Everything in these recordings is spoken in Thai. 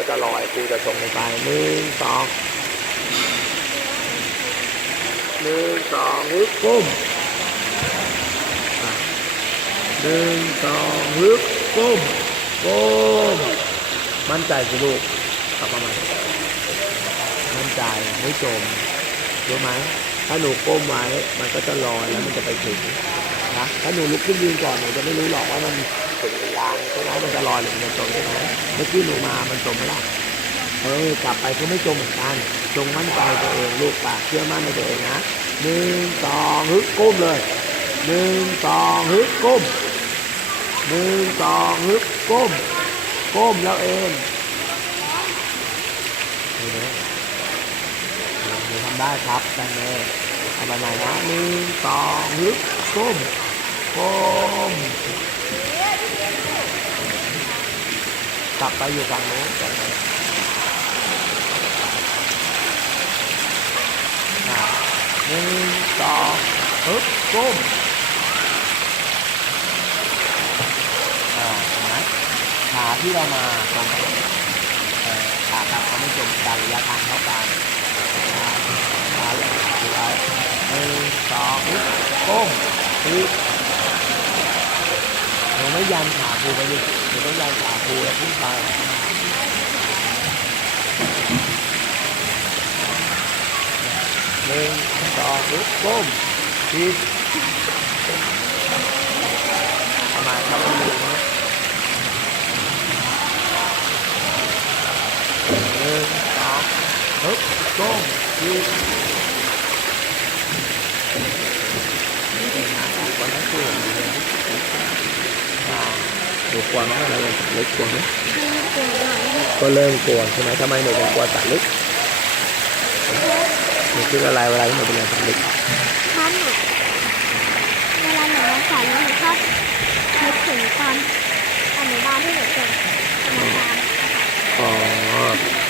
ก็จะลอยครูจะส่งลงไปหนึ่งสองหนึ่งสองฮึบก้มหนึ่งสองฮึบก้มก้มมั่นใจสิลูกกลับมาใหม่มั่นใจไม่จมรู้ไหมถ้าหนูก้มไว้มันก็จะลอยแล้วมันจะไปถึงนะถ้าหนูลุกขึ้นยืนก่อนหนูจะไม่รู้หรอกว่ามัน ถึงหรือยังใช่ไหมมันจะลอยหรือมันจะจมใช่ไหมเมื่อกี้หนูมามันจมไหมล่ะเออกลับไปก็ไม่จมเหมือนกันจงมั่นใจตัวเองลูกปากเชื่อมั่นในตัวเองนะหนึ่งสองฮึบก้มเลยหนึ่งสองฮึบก้มหนึ่งสองฮึบก้มก้มแล้วเองเด้อหนูทำได้ครับแตงเมเอาไปใหม่นะหนึ่งสองฮึบก้มก้ม กลับไปอยู่ฝั่งโน้นหนึ่งสองฮึบก้มอ่าเห็นไหมขาที่เรามาตรงนเอ่อขากลับเขาไม่จมกันระยะทางเท่ากันขาขาเลยดูเอาหนึ่งสองปึ๊บก้มปึ๊บ หนูไม่ยันขาครูไปดิหนูต้องยันขาครูแล้วขึ้นไปหนึ่งสองปึ๊บก้มทีประมาณเข้าไปอยู่งนี้หนึ่งสองฮึบก้มยืดวันนั้นกลัว หนูกลัวไหมอะไรเล็กกลัวไหมก็เริ่มกลัวใช่ไหมทำไมหนูถึงกลัวสัตว์เล็กหนูคิดอะไรเวลาที่หนูเป็นเรียนสัตว์เล็กถ้าหนูเวลาหนูมาสอนหนูชอบนึกถึงตอนอนุบาลที่หนูเป็นอนุบาลอ๋อ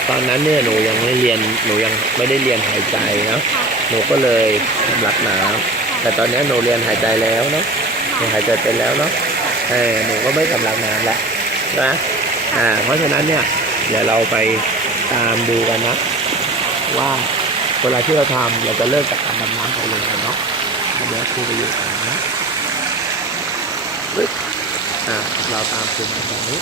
ตอนนั้นเนี่ยหนูยังไม่เรียนหนูยังไม่ได้เรียนหายใจเนาะค่ะหนูก็เลยสำลักน้ำแต่ตอนนี้หนูเรียนหายใจแล้วเนาะหนูหายใจเป็นแล้วเนาะ เออหนูก็ไม่สำลักน้ำละใช่ไหมอ่าเพราะฉะนั้นเนี่ยเดี๋ยวเราไปตามดูกันนะ ว่าเวลาที่เราทำเราจะเลิกจากการดำน้ำของลงกันเนาะเดี๋ยวครูไปอยู่กันนะปึ๊บอ่าเราตามครูมาตรงนี้